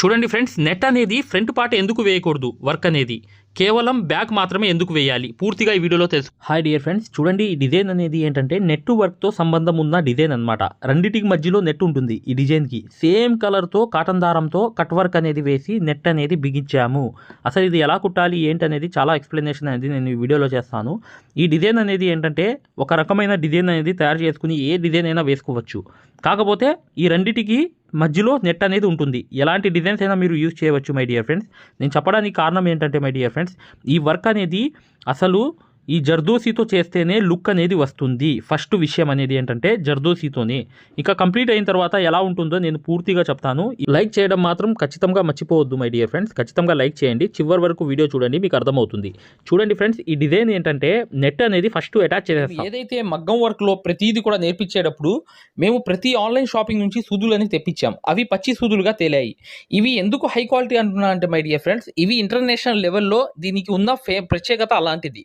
చూడండి friends net అనేది front part ఎందుకు వేయకూడదు? వర్క్ అనేది. కేవలం బ్యాక్ మాత్రమే ఎందుకు వేయాలి? పూర్తిగా ఈ వీడియోలో తెలుసు. హాయ్ డియర్ ఫ్రెండ్స్ చూడండి ఈ డిజైన్ అనేది ఏంటంటే నెట్ వర్క్తో సంబంధం ఉన్న డిజైన్ అనమాట రెండింటికి మధ్యలో నెట్ ఉంటుంది ఈ డిజైన్కి. సేమ్ కలర్తో కాటన్ దారంతో కట్ వర్క్ అనేది వేసి నెట్ అనేది బిగించాము. అసలు ఇది ఎలా కుట్టాలి ఏంటి అనేది చాలా ఎక్స్ప్లెనేషన్ అనేది నేను ఈ వీడియోలో చేస్తాను. ఈ డిజైన్ అనేది ఏంటంటే ఒక రకమైన డిజైన్ అనేది తయారు చేసుకుని ఏ డిజైన్ అయినా వేసుకోవచ్చు. కాకపోతే ఈ రెండిటికి మధ్యలో నెట్ అనేది ఉంటుంది. ఎలాంటి డిజైన్స్ అయినా మీరు యూజ్ చేయవచ్చు మై డియర్ ఫ్రెండ్స్ నేను చెప్పడానికి కారణం ఏంటంటే మై డియర్ ఫ్రెండ్స్ ఈ వర్క్ అనేది అసలు ఈ జర్దోసీతో చేస్తేనే లుక్ అనేది వస్తుంది. ఫస్ట్ విషయం అనేది ఏంటంటే జర్దోసీతోనే. ఇక కంప్లీట్ అయిన తర్వాత ఎలా ఉంటుందో నేను పూర్తిగా చెప్తాను. లైక్ చేయడం మాత్రం ఖచ్చితంగా మర్చిపోవద్దు మై డియర్ ఫ్రెండ్స్. ఖచ్చితంగా లైక్ చేయండి. చివరి వరకు వీడియో చూడండి మీకు అర్థమవుతుంది. చూడండి ఫ్రెండ్స్ ఈ డిజైన్ ఏంటంటే నెట్ అనేది ఫస్ట్ అటాచ్ చేసేస్తాం. ఏదైతే మగ్గం వర్క్లో ప్రతిదీ కూడా నేర్పించేటప్పుడు మేము ప్రతి ఆన్లైన్ షాపింగ్ నుంచి సూదులని తెప్పించాం. అవి పచ్చి సూదులుగా తేలాయి. ఇవి ఎందుకు హై క్వాలిటీ అంటున్నా అంటే మై డియర్ ఫ్రెండ్స్ ఇవి ఇంటర్నేషనల్ లెవెల్లో దీనికి ఉన్న ఫే ప్రత్యేకత అలాంటిది.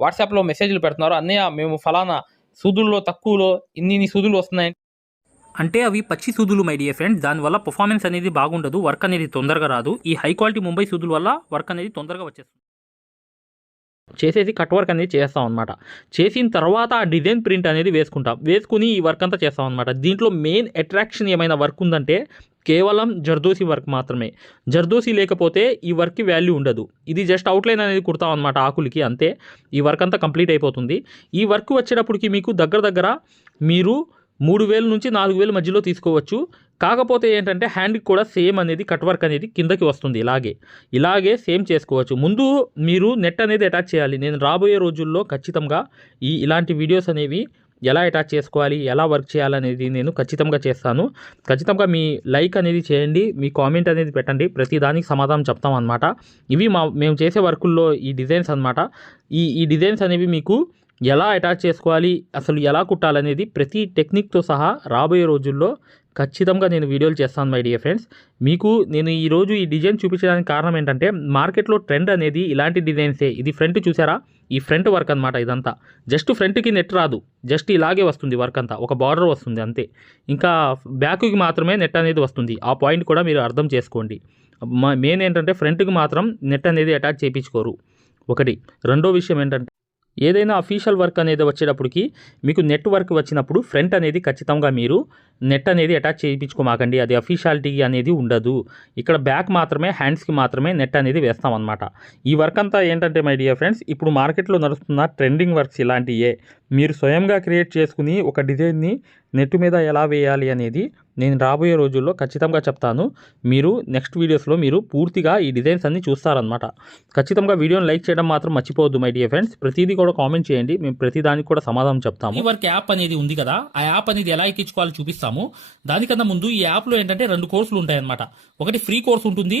వాట్సాప్లో మెసేజ్లు పెడుతున్నారు. అన్నయ్య మేము ఫలానా సూదుల్లో తక్కువలో ఇన్ని ఇన్ని సూదులు వస్తున్నాయి. అంటే అవి పచ్చి సూదులు మై డియర్ ఫ్రెండ్ దానివల్ల పర్ఫార్మెన్స్ అనేది బాగుండదు. వర్క్ అనేది తొందరగా రాదు. ఈ హై క్వాలిటీ ముంబై సూదుల వల్ల వర్క్ అనేది తొందరగా వచ్చేస్తుంది. చేసేసి కట్ వర్క్ అనేది చేస్తాం అనమాట చేసిన తర్వాత ఆ డిజైన్ ప్రింట్ అనేది వేసుకుంటాం. వేసుకుని ఈ వర్క్ అంతా చేస్తాం అనమాట దీంట్లో మెయిన్ అట్రాక్షన్ ఏమైనా వర్క్ ఉందంటే కేవలం జర్దోసి వర్క్ మాత్రమే. జర్దోసి లేకపోతే ఈ వర్క్కి వాల్యూ ఉండదు. ఇది జస్ట్ అవుట్లైన్ అనేది కుడతాం అనమాట ఆకులకి అంతే. ఈ వర్క్ అంతా కంప్లీట్ అయిపోతుంది. ఈ వర్క్ వచ్చేటప్పటికి మీకు దగ్గర దగ్గర మీరు మూడు వేల నుంచి నాలుగు వేల మధ్యలో తీసుకోవచ్చు. కాకపోతే ఏంటంటే హ్యాండ్కి కూడా సేమ్ అనేది కట్ వర్క్ అనేది కిందకి వస్తుంది ఇలాగే. ఇలాగే సేమ్ చేసుకోవచ్చు. ముందు మీరు నెట్ అనేది అటాచ్ చేయాలి. నేను రాబోయే రోజుల్లో ఖచ్చితంగా ఈ ఇలాంటి వీడియోస్ అనేవి ఎలా అటాచ్ చేసుకోవాలి ఎలా వర్క్ చేయాలనేది నేను ఖచ్చితంగా చేస్తాను. ఖచ్చితంగా మీ లైక్ అనేది చేయండి మీ కామెంట్ అనేది పెట్టండి. ప్రతి దానికి సమాధానం చెప్తాం అనమాట ఇవి మా మేము చేసే వర్కుల్లో ఈ డిజైన్స్ అనమాట ఈ ఈ డిజైన్స్ అనేవి మీకు ఎలా అటాచ్ చేసుకోవాలి అసలు ఎలా కుట్టాలనేది ప్రతి టెక్నిక్తో సహా రాబోయే రోజుల్లో ఖచ్చితంగా నేను వీడియోలు చేస్తాను మై డియర్ ఫ్రెండ్స్. మీకు నేను ఈరోజు ఈ డిజైన్ చూపించడానికి కారణం ఏంటంటే మార్కెట్లో ట్రెండ్ అనేది ఇలాంటి డిజైన్సే. ఇది ఫ్రంట్ చూసారా? ఈ ఫ్రంట్ వర్క్ అనమాట ఇదంతా. జస్ట్ ఫ్రంట్కి నెట్ రాదు. జస్ట్ ఇలాగే వస్తుంది వర్క్ అంతా. ఒక బార్డర్ వస్తుంది అంతే. ఇంకా బ్యాక్కి మాత్రమే నెట్ అనేది వస్తుంది. ఆ పాయింట్ కూడా మీరు అర్థం చేసుకోండి. మెయిన్ ఏంటంటే ఫ్రంట్కి మాత్రం నెట్ అనేది అటాచ్ చేయించుకోరు. ఒకటి. రెండో విషయం ఏంటంటే ఏదైనా అఫీషియల్ వర్క్ అనేది వచ్చేటప్పటికి మీకు నెట్ వర్క్ వచ్చినప్పుడు ఫ్రంట్ అనేది ఖచ్చితంగా మీరు నెట్ అనేది అటాచ్ చేయించుకోమాకండి. అది అఫీషియాలిటీ అనేది ఉండదు. ఇక్కడ బ్యాక్ మాత్రమే హ్యాండ్స్కి మాత్రమే నెట్ అనేది వేస్తాం ఈ వర్క్ అంతా ఏంటంటే మై డియర్ ఫ్రెండ్స్ ఇప్పుడు మార్కెట్లో నడుస్తున్న ట్రెండింగ్ వర్క్స్ ఇలాంటివే మీరు స్వయంగా క్రియేట్ చేసుకుని ఒక డిజైన్ని నెట్ మీద ఎలా వేయాలి అనేది నేను రాబోయే రోజుల్లో ఖచ్చితంగా చెప్తాను. మీరు నెక్స్ట్ వీడియోస్లో మీరు పూర్తిగా ఈ డిజైన్స్ అన్ని చూస్తారనమాట ఖచ్చితంగా వీడియోని లైక్ చేయడం మాత్రం మర్చిపోవద్దు మై డియర్ ఫ్రెండ్స్. ప్రతిదీ కూడా కామెంట్ చేయండి. మేము ప్రతి దానికి కూడా సమాధానం చెప్తాము. ఈ వర్క్ యాప్ అనేది ఉంది కదా. ఆ యాప్ అనేది ఎలా ఎక్కించుకోవాలో చూపిస్తాము. దానికన్నా ముందు ఈ యాప్లో ఏంటంటే రెండు కోర్సులు ఉంటాయన్నమాట. ఒకటి ఫ్రీ కోర్స్ ఉంటుంది.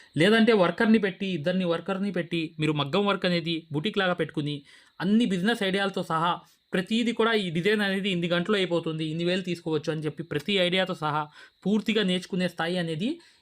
లేదంటే వర్కర్ని పెట్టి ఇద్దరిని వర్కర్ని పెట్టి మీరు మగ్గం వర్క్ అనేది బుటిక్ లాగా పెట్టుకుని అన్ని బిజినెస్ ఐడియాలతో సహా ప్రతిదీ కూడా ఈ డిజైన్ అనేది ఇన్ని గంటలో అయిపోతుంది ఇన్ని వేలు తీసుకోవచ్చు అని చెప్పి ప్రతి ఐడియాతో సహా పూర్తిగా నేర్చుకునే స్థాయి అనేది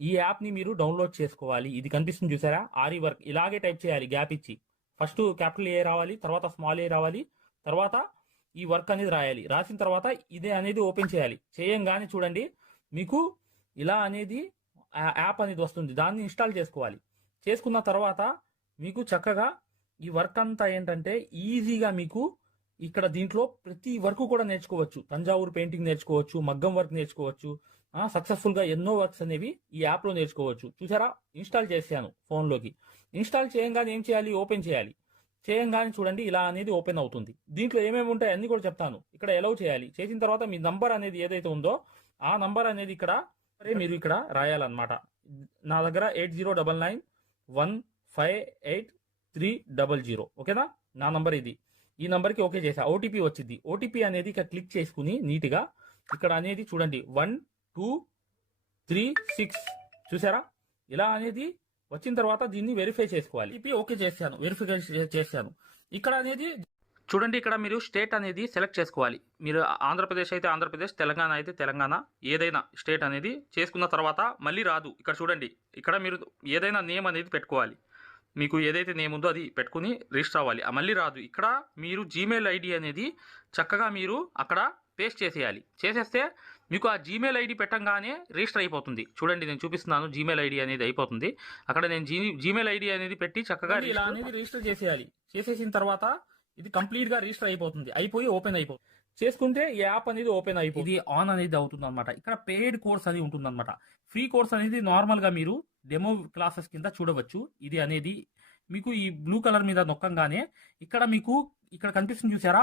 ఈ యాప్ని మీరు డౌన్లోడ్ చేసుకోవాలి. ఇది కనిపిస్తుంది చూసారా? ఆరి వర్క్. ఇలాగే టైప్ చేయాలి. గ్యాప్ ఇచ్చి. ఫస్ట్ క్యాపిటల్ ఏ రావాలి? తర్వాత స్మాల్ ఏ రావాలి? తర్వాత ఈ వర్క్ అనేది రాయాలి. రాసిన తర్వాత ఇదే అనేది ఓపెన్ చేయాలి. చేయంగానే చూడండి మీకు ఇలా అనేది యాప్ అనేది వస్తుంది. దాన్ని ఇన్స్టాల్ చేసుకోవాలి. చేసుకున్న తర్వాత మీకు చక్కగా ఈ వర్క్ అంతా ఏంటంటే ఈజీగా మీకు ఇక్కడ దీంట్లో ప్రతి వర్క్ కూడా నేర్చుకోవచ్చు. తంజావూరు పెయింటింగ్ నేర్చుకోవచ్చు మగ్గం వర్క్ నేర్చుకోవచ్చు సక్సెస్ఫుల్గా ఎన్నో వర్క్స్ అనేవి ఈ యాప్లో నేర్చుకోవచ్చు. చూసారా? ఇన్స్టాల్ చేశాను ఫోన్లోకి ఇన్స్టాల్ చేయంగానే ఏం చేయాలి? ఓపెన్ చేయాలి. చేయంగానే చూడండి ఇలా అనేది ఓపెన్ అవుతుంది. దీంట్లో ఏమేమి ఉంటాయి అన్ని కూడా చెప్తాను. ఇక్కడ ఎలౌ చేయాలి. చేసిన తర్వాత మీ నంబర్ అనేది ఏదైతే ఉందో ఆ నంబర్ అనేది ఇక్కడ మీరు ఇక్కడ రాయాలన్నమాట. నా దగ్గర eight zero double nine one five eight three double zero. ఓకేనా? నా నంబర్ ఇది. ఈ నంబర్కి ఓకే చేసా. ఓటీపీ వచ్చింది. ఓటీపీ అనేది ఇక్కడ క్లిక్ చేసుకుని నీట్గా ఇక్కడ అనేది చూడండి. One two three six. చూసారా? ఇలా అనేది వచ్చిన తర్వాత దీన్ని వెరిఫై చేసుకోవాలి. ఓకే చేశాను వెరిఫికేషన్ చేశాను. ఇక్కడ అనేది చూడండి ఇక్కడ మీరు స్టేట్ అనేది సెలెక్ట్ చేసుకోవాలి. మీరు ఆంధ్రప్రదేశ్ అయితే ఆంధ్రప్రదేశ్ తెలంగాణ అయితే తెలంగాణ ఏదైనా స్టేట్ అనేది చేసుకున్న తర్వాత మళ్ళీ రాదు. ఇక్కడ చూడండి ఇక్కడ మీరు ఏదైనా నేమ్ అనేది పెట్టుకోవాలి. మీకు ఏదైతే నేమ్ ఉందో అది పెట్టుకుని రిజిస్టర్ అవ్వాలి. మళ్ళీ రాదు. ఇక్కడ మీరు జీమెయిల్ ఐడి అనేది చక్కగా మీరు అక్కడ పేస్ట్ చేసేయాలి. చేసేస్తే మీకు ఆ జీమెయిల్ ఐడి పెట్టంగానే రిజిస్టర్ అయిపోతుంది. చూడండి నేను చూపిస్తున్నాను జీమెయిల్ ఐడి అనేది అయిపోతుంది. అక్కడ నేను జీ జీమెయిల్ ఐడి అనేది పెట్టి చక్కగా ఇలా అనేది రిజిస్టర్ చేసేయాలి. చేసేసిన తర్వాత ఇది కంప్లీట్గా రిజిస్టర్ అయిపోతుంది. అయిపోయి ఓపెన్ అయిపోతుంది చేసుకుంటే ఈ యాప్ అనేది ఓపెన్ అయిపోతుంది ఇది ఆన్ అనేది అవుతుంది అనమాట ఇక్కడ పెయిడ్ కోర్స్ అనేది ఉంటుంది అనమాట ఫ్రీ కోర్స్ అనేది నార్మల్గా మీరు డెమో క్లాసెస్ కింద చూడవచ్చు. ఇది అనేది మీకు ఈ బ్లూ కలర్ మీద నొక్కంగానే ఇక్కడ మీకు ఇక్కడ కనిపిస్తుంది చూసారా?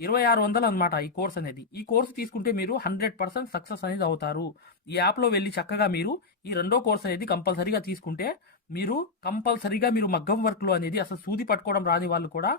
ఇరవై ఆరు వందలు అనమాట ఈ కోర్స్ అనేది. ఈ కోర్స్ తీసుకుంటే మీరు హండ్రెడ్ పర్సెంట్ సక్సెస్ అనేది అవుతారు. ఈ యాప్లో వెళ్ళి చక్కగా మీరు ఈ రెండో కోర్స్ అనేది కంపల్సరీగా తీసుకుంటే మీరు కంపల్సరీగా మీరు మగ్గం వర్క్లో అనేది అసలు సూది పట్టుకోవడం రాని వాళ్ళు కూడా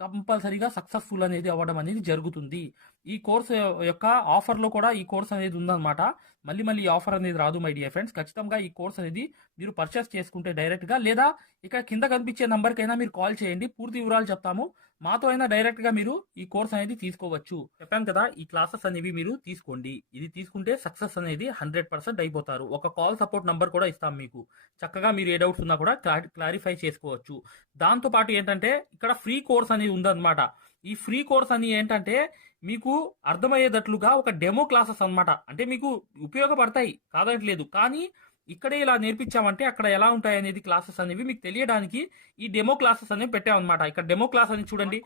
కంపల్సరీగా సక్సెస్ఫుల్ అనేది అవ్వడం అనేది జరుగుతుంది. ఈ కోర్స్ యొక్క ఆఫర్లో కూడా ఈ కోర్స్ అనేది ఉందన్నమాట. మళ్ళీ మళ్ళీ ఈ ఆఫర్ అనేది రాదు మై డియర్ ఫ్రెండ్స్. ఖచ్చితంగా ఈ కోర్స్ అనేది మీరు పర్చేస్ చేసుకుంటే డైరెక్ట్గా లేదా ఇక్కడ కింద కనిపించే నెంబర్కైనా మీరు కాల్ చేయండి. పూర్తి వివరాలు చెప్తాము. మాతో అయినా డైరెక్ట్గా మీరు ఈ కోర్స్ అనేది తీసుకోవచ్చు. చెప్పాను కదా ఈ క్లాసెస్ అనేవి మీరు తీసుకోండి. ఇది తీసుకుంటే సక్సెస్ అనేది హండ్రెడ్ పర్సెంట్ అయిపోతారు. ఒక కాల్ సపోర్ట్ నెంబర్ కూడా ఇస్తాం మీకు. చక్కగా మీరు ఏ డౌట్స్ ఉన్నా కూడా క్లా- క్లారిఫై చేసుకోవచ్చు. దాంతో పాటు ఏంటంటే ఇక్కడ ఫ్రీ కోర్స్ అనేది ఉందన్నమాట. ఈ ఫ్రీ కోర్స్ అని ఏంటంటే మీకు అర్థమయ్యేటట్లుగా ఒక డెమో క్లాసెస్ అన్నమాట. అంటే మీకు ఉపయోగపడతాయి కాదనట్లేదు కానీ ఇక్కడే ఇలా నేర్పించామంటే అక్కడ ఎలా ఉంటాయి అనేది క్లాసెస్ అనేవి మీకు తెలియడానికి ఈ డెమో క్లాసెస్ అనేవి పెట్టామన్నమాట. ఇక్కడ డెమో క్లాస్ అని చూడండి.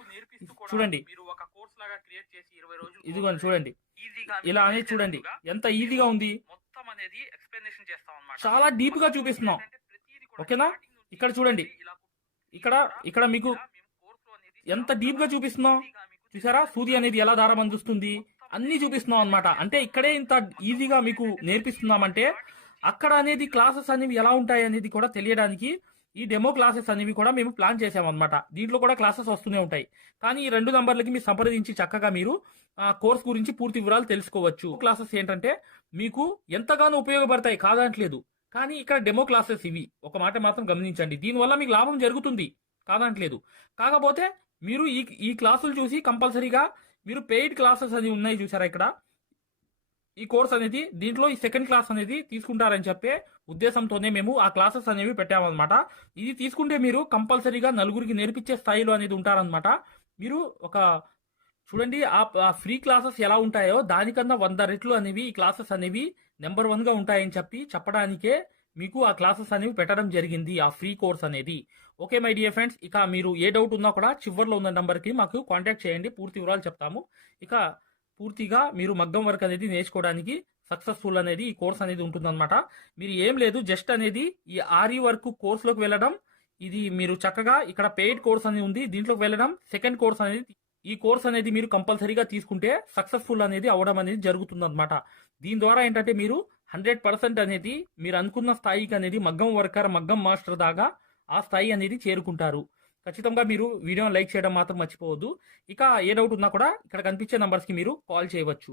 చూడండి. మీరు ఒక కోర్స్ లాగా క్రియేట్ చేసి ఇరవై రోజులు ఇదిగోండి చూడండి. ఇలా అనేది చూడండి. ఎంత ఈజీగా ఉంది. మొత్తం అనేది ఎక్స్ప్లెనేషన్ చేస్తాం అన్నమాట చాలా డీప్గా చూపిస్తున్నాం. ఓకేనా? ఇక్కడ చూడండి. ఇక్కడ ఇక్కడ మీకు ఎంత డీప్గా చూపిస్తున్నాం చూసారా? సూది అనేది ఎలా దారం అందిస్తుంది? అన్ని చూపిస్తున్నాం అనమాట అంటే ఇక్కడే ఇంత ఈజీగా మీకు నేర్పిస్తున్నామంటే అక్కడ అనేది క్లాసెస్ అనేవి ఎలా ఉంటాయి అనేది కూడా తెలియడానికి ఈ డెమో క్లాసెస్ అనేవి కూడా మేము ప్లాన్ చేసామన్నమాట దీంట్లో కూడా క్లాసెస్ వస్తూనే ఉంటాయి. కానీ ఈ రెండు నంబర్లకి మీరు సంప్రదించి చక్కగా మీరు ఆ కోర్స్ గురించి పూర్తి వివరాలు తెలుసుకోవచ్చు. క్లాసెస్ ఏంటంటే మీకు ఎంతగానో ఉపయోగపడతాయి కాదనట్లేదు కానీ ఇక్కడ డెమో క్లాసెస్ ఇవి. ఒక మాట మాత్రం గమనించండి. దీనివల్ల మీకు లాభం జరుగుతుంది. కాదనట్లేదు కాకపోతే మీరు ఈ ఈ క్లాసులు చూసి కంపల్సరీగా మీరు పెయిడ్ క్లాసెస్ అది ఉన్నాయి చూసారా ఇక్కడ? ఈ కోర్స్ అనేది దీంట్లో ఈ సెకండ్ క్లాస్ అనేది తీసుకుంటారని చెప్పే ఉద్దేశంతోనే మేము ఆ క్లాసెస్ అనేవి పెట్టామన్నమాట. ఇది తీసుకుంటే మీరు కంపల్సరీగా నలుగురికి నేర్పించే స్థాయిలో అనేది ఉంటారనమాట మీరు ఒక చూడండి ఆ ఫ్రీ క్లాసెస్ ఎలా ఉంటాయో దానికన్నా వంద రెట్లు అనేవి ఈ క్లాసెస్ అనేవి నెంబర్ వన్గా ఉంటాయని చెప్పి చెప్పడానికే మీకు ఆ క్లాసెస్ అనేవి పెట్టడం జరిగింది ఆ ఫ్రీ కోర్స్ అనేది. ఓకే మై డియర్ ఫ్రెండ్స్ ఇక మీరు ఏ డౌట్ ఉన్నా కూడా చివర్లో ఉన్న నెంబర్కి మాకు కాంటాక్ట్ చేయండి పూర్తి వివరాలు చెప్తాము. ఇక పూర్తిగా మీరు మగ్గం వర్క్ అనేది నేర్చుకోవడానికి సక్సెస్ఫుల్ అనేది ఈ కోర్స్ అనేది ఉంటుందన్నమాట. మీరు ఏం లేదు జస్ట్ అనేది ఈ ఆరి వర్క్ కోర్సులోకి వెళ్ళడం ఇది మీరు చక్కగా ఇక్కడ పెయిడ్ కోర్స్ అనేది ఉంది దీంట్లోకి వెళ్ళడం సెకండ్ కోర్స్ అనేది ఈ కోర్స్ అనేది మీరు కంపల్సరీగా తీసుకుంటే సక్సెస్ఫుల్ అనేది అవడం అనేది జరుగుతుంది అనమాట దీని ద్వారా ఏంటంటే మీరు హండ్రెడ్ పర్సెంట్ అనేది మీరు అనుకున్న స్థాయికి అనేది మగ్గం వర్కర్ మగ్గం మాస్టర్ దాకా ఆ స్థాయి అనేది చేరుకుంటారు. ఖచ్చితంగా మీరు వీడియోని లైక్ చేయడం మాత్రం మర్చిపోవద్దు. ఇక ఏ డౌట్ ఉన్నా కూడా ఇక్కడ కనిపించే నంబర్స్కి మీరు కాల్ చేయవచ్చు.